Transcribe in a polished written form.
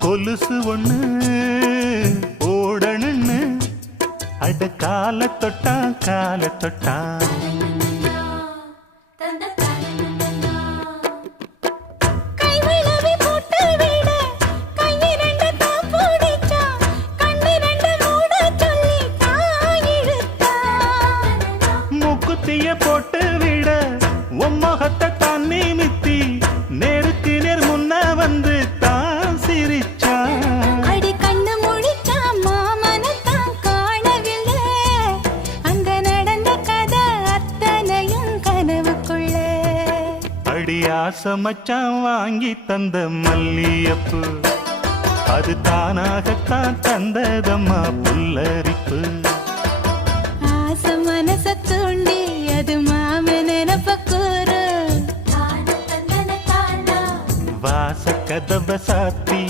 கொலுசு ஒண்ணு ஓடணுன்னு அட கால தொட்டா மூக்குத்திய போட்டு விட உம்மகத்தை தான் நிமித்தி நேருக்கு நேர் முன்ன வந்து தான் சிரிச்சா. அடி கண்ணு முடிச்சா மாமனத்தான் காணவில்லை, அங்க நடந்த கதை அத்தனையும் கனவுக்குள்ள. அடி ஆசை மச்சான் வாங்கி தந்த மல்லியப்பு அது தானாகத்தான் தந்ததம்மா புல்லரிப்பு. ஆசை மனச தூண்டி அது மாம நினப்ப கூறு, வாச கதவ சாத்தி